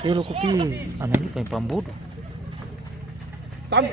Lo kopi, anak ini paling pambodo. Sam.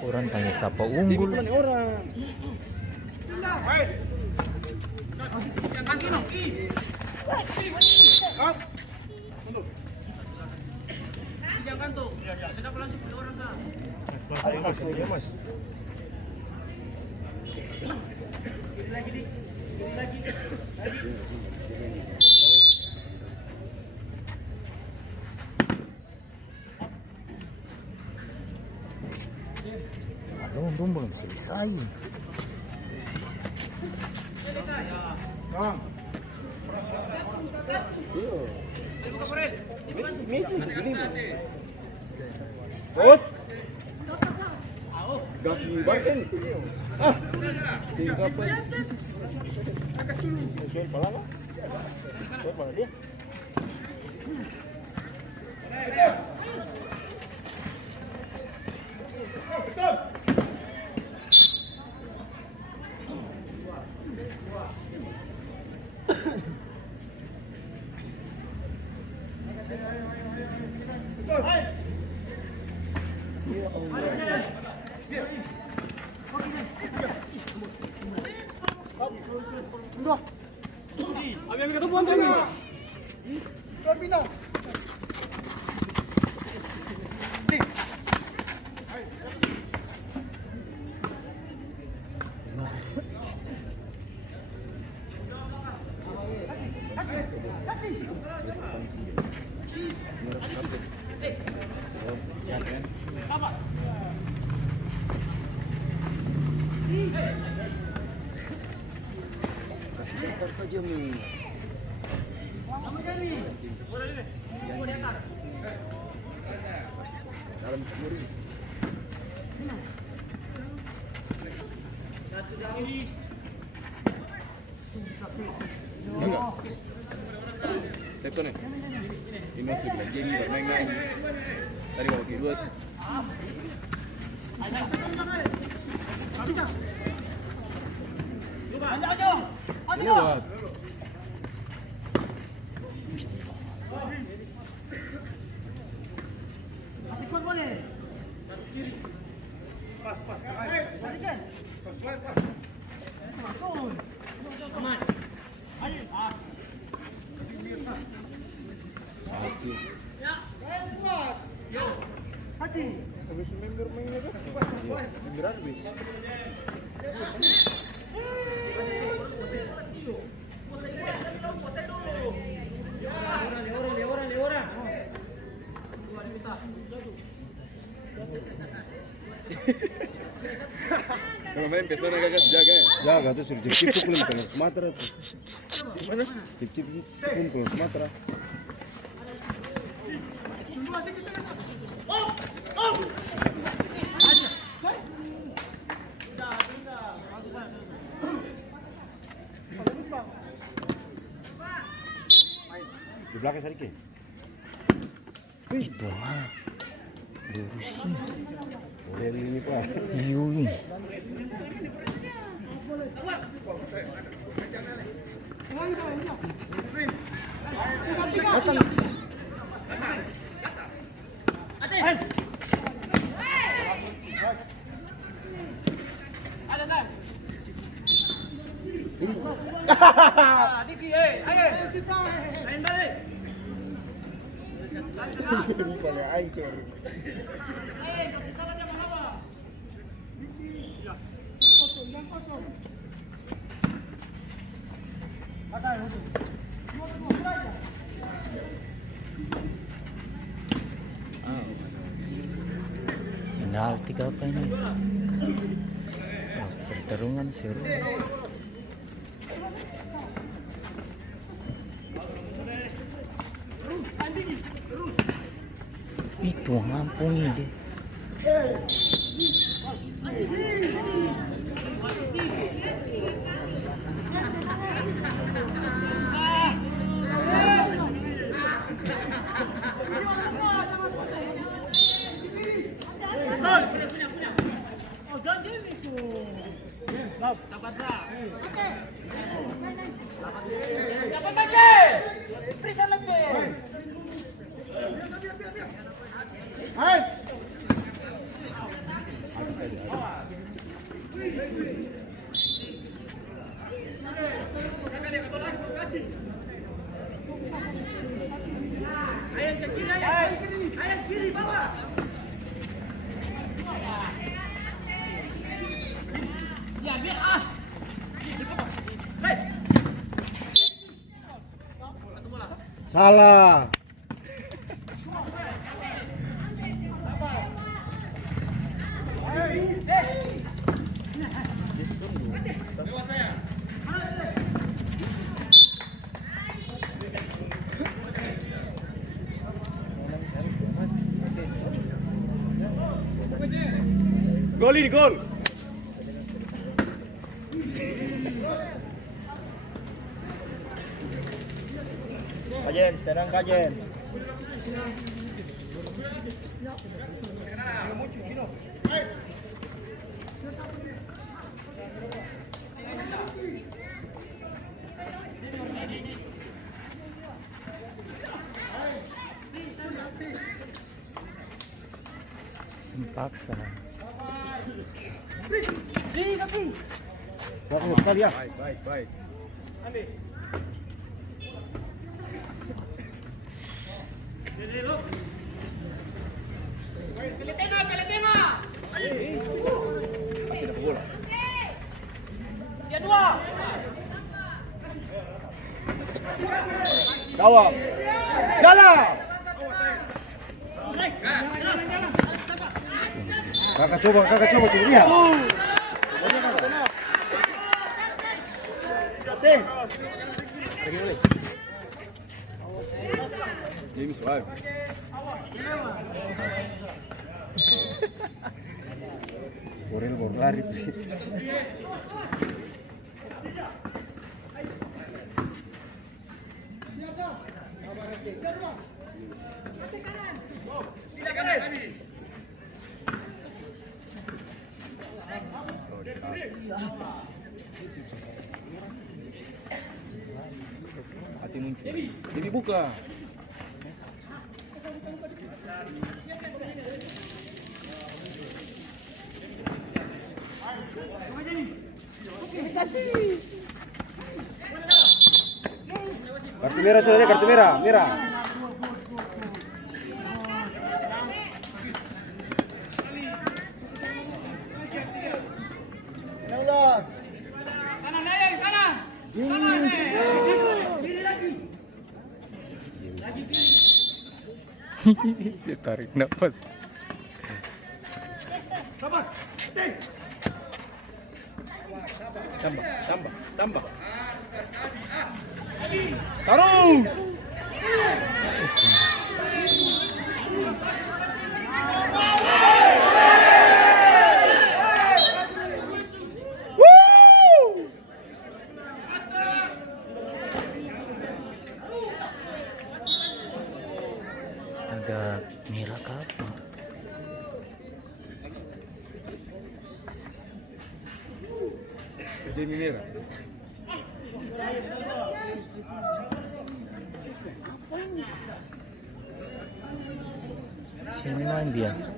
Orang tanya siapa unggul. Orang. Belum belum selesai. Bot. Gaki batin. Ah. Tinggal apa? Soal pala lah. Soal pala dia. Saja mi. Dalam curi. Enggak. Teksone. Ini masih bilang jadi bermain-main. Tadi kalau kedua. Ini buat. Habis member mainnya kan? Member habis. Kalau main pesona kagak jaga ya? Jaga tuh suruh cip-cip tuh belum pulang Sumatera tuh. Gimana? Cip-cip pun pulang Sumatera. Di belakang sedikit. Itu mah lurusin. Boleh ini pak. Yui. Diki, ayo. Main balik. Ini paling ancur. Penalti ke apa ini? Oh, pertarungan seru. Itu ngampung ini. Salah. Gol ini gol. Kajen, sekarang kajen. Paksa. Bagus sekali ya. Baik. Gawang. Dalam. Kakak coba tuh lihat. James Webb. Borel lari sih. Hati muncul. Jadi buka. Kartu merah sudah ada, kartu merah. Kanan ayang, kanan. Kanan kiri lagi. Dia tarik nafas. Tambah. Taruh. Astaga, merah kapan? Jadi merah. Sini main biasa.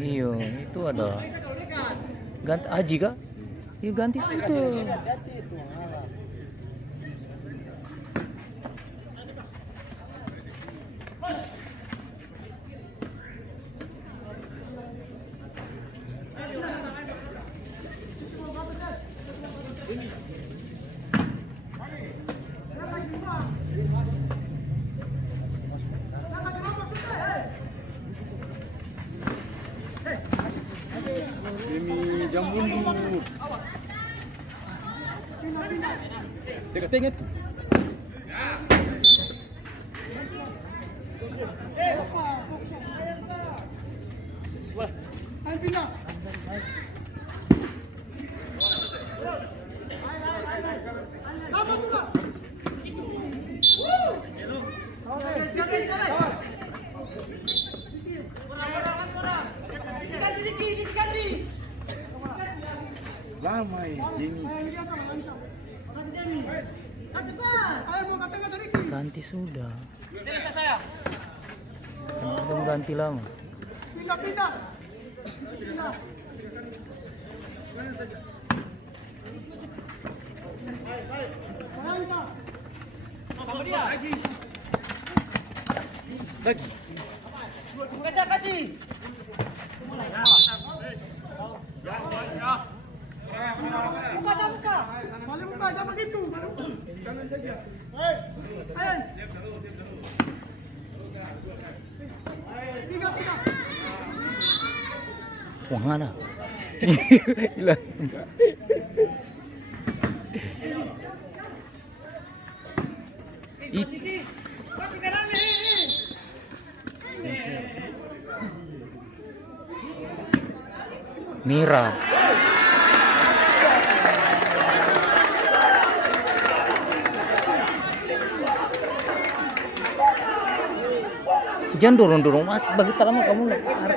Iya, itu ada ganti Aji kah? Iya ganti itu. Demi jam mundur. Dekat ingat. Wah, Ganti sudah. Belum ganti lama. Kasih. Buka. Balik buka, jangan begitu. Jangan saja. Ayo. Tiga. Wah, mana? Hilang. Mira. Jangan dorong-dorong mas, bagi lama kamu lempar.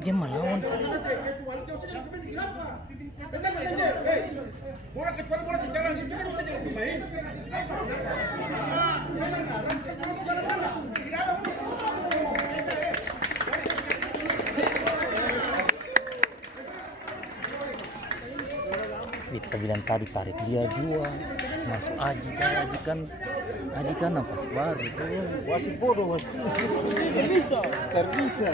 Dia melawan. Kita bilang tadi tarik dia jual, masuk Aji kan nafas baru tuh. Wasit bodoh, wasit. Terbisa.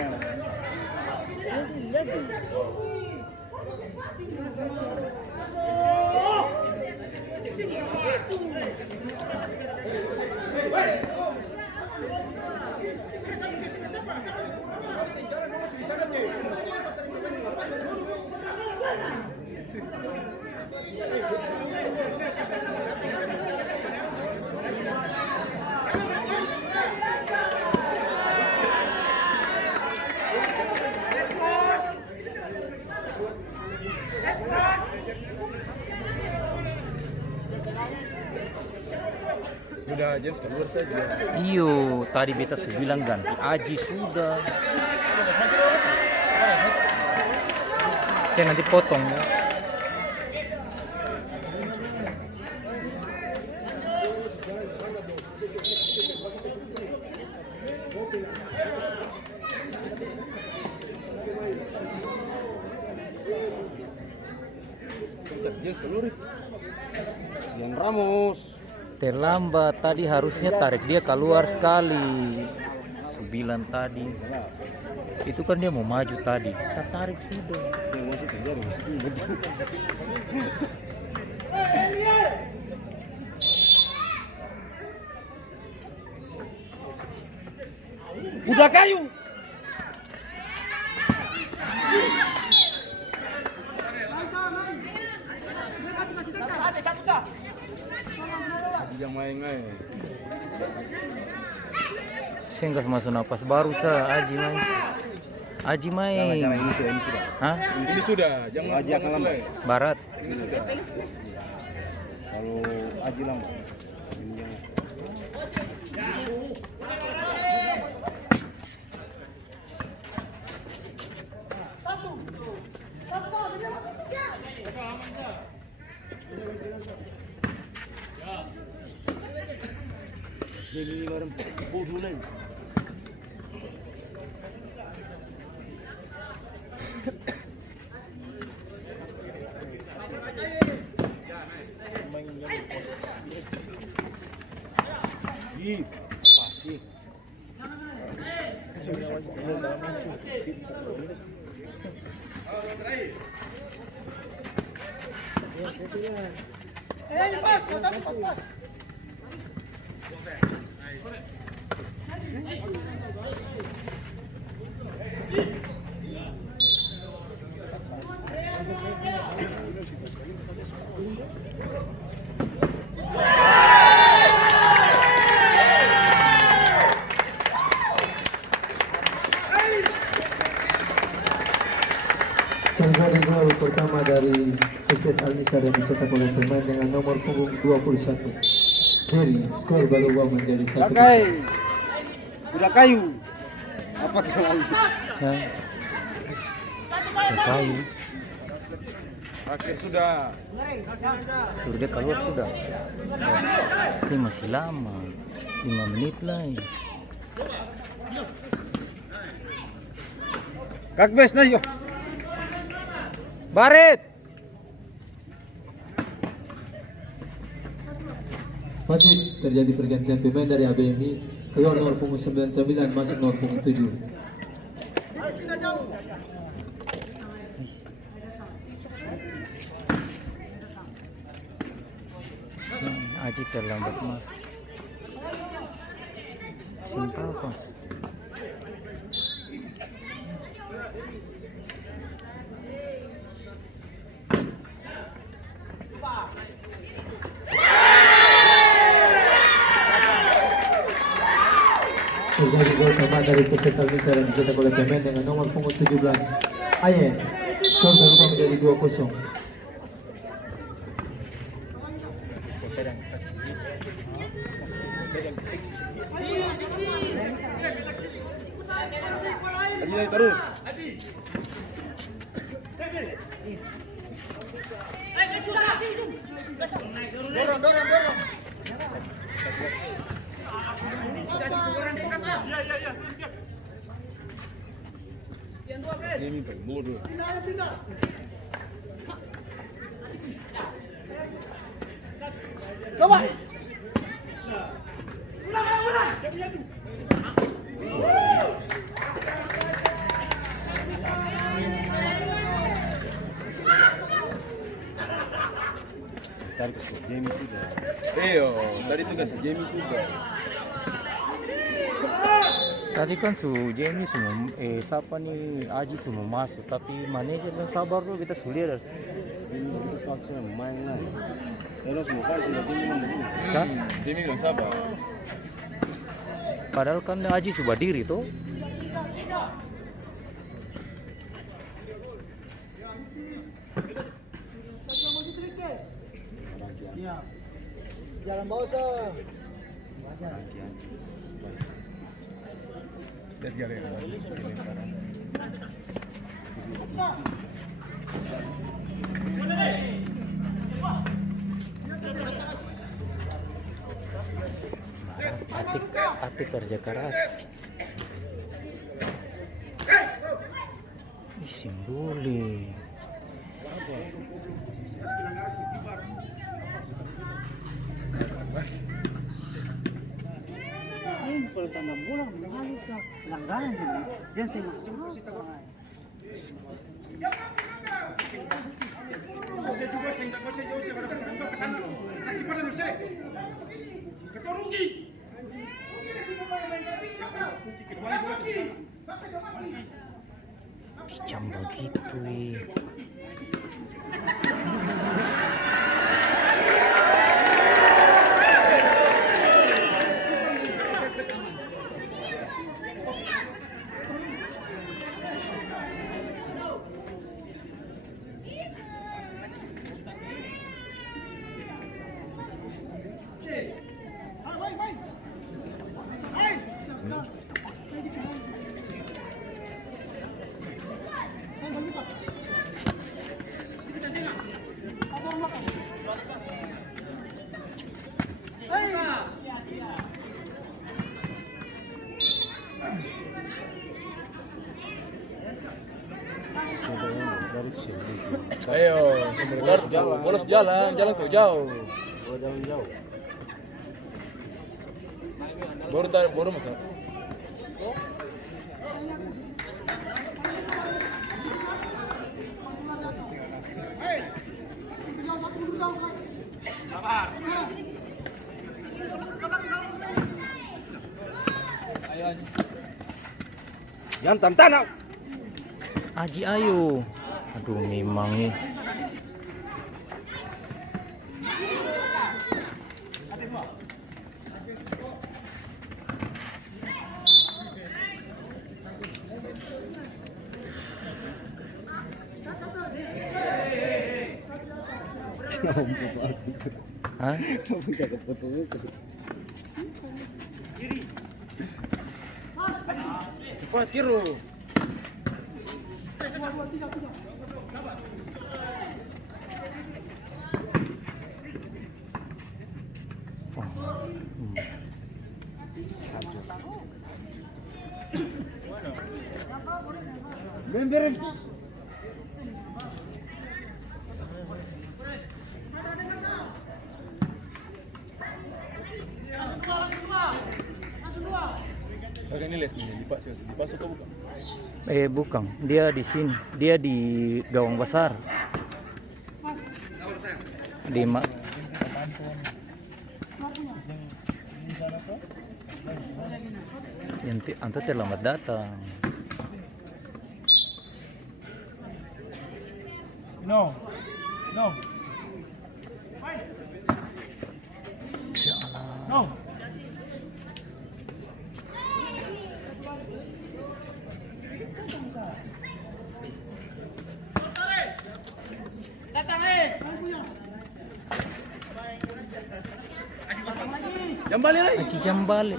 Udah James keluar saja. Iyo, tadi beta sudah bilang ganti Aji sudah. Saya nanti potong. James keluar. Yang Ramos. Terlambat tadi, harusnya tarik dia keluar sekali. 9 tadi. Itu kan dia mau maju tadi. Kita tarik sudah. Yang masih terjadi. Udah kayu. Yang main. Saya nggak masuk napas baru Aji main. Aji main. Jangan, ini sudah. Hah? Ini sudah. Jangan Aji akan lambat. Barat. Ini sudah. Kalau Aji lambat. Jadi orang bodoh lagi. Pasti. Pas. pertama dari Peset Al-Nisa yang dicetak oleh pemain dengan nomor punggung 21. Jerry, skor baru menjadi 1-0. Pakai udah kayu. Apa terlalu? Nah, kayu. Akhir sudah. Suruh dia keluar sudah. Ini masih lama. 5 menit lagi. Kakbes na yo. Barit. Masih terjadi pergantian pemain dari ABMI, keluar nomor punggung 99 masuk nomor punggung 7. Aji terlambat mas. Simpel mas. Terjadi gol tambahan dari Peset Al-Nisa yang dicetak oleh pemain dengan nomor punggung 17. Ayen, skor berubah menjadi 2-0. Lagi naik terus. Ini bodoh. Tarik ke Jamie sudah. Tadi itu ganti Jamie sudah. Tadi kan Jamie semua siapa nih Aji semua masuk, tapi manajer yang sabar dulu kita sulit. Ini begitu paksa main lah. Terus mau kali sudah Jamie dulu. Kan? Jamie nggak sabar. Padahal kan Aji sudah diri tuh. Jalan bawah sah. Hati kerja keras. Simboli. Kalau tanam bola mengalir ke langganan sini, yang saya maksud Jam begitu. Ayo, bolos jalan tuh jauh. Jalan jauh. Baru masuk. Jangan tanah. Aji ayo. Aduh memang nih. Hah? Jaga foto itu. Cepat kiro. Member Bagian ini les nih, dipasok atau bukan? Bukan, dia di sini, dia di gawang besar. Di Anta terlambat datang. No. No. No. Jam balik lagi. Aci jam balik.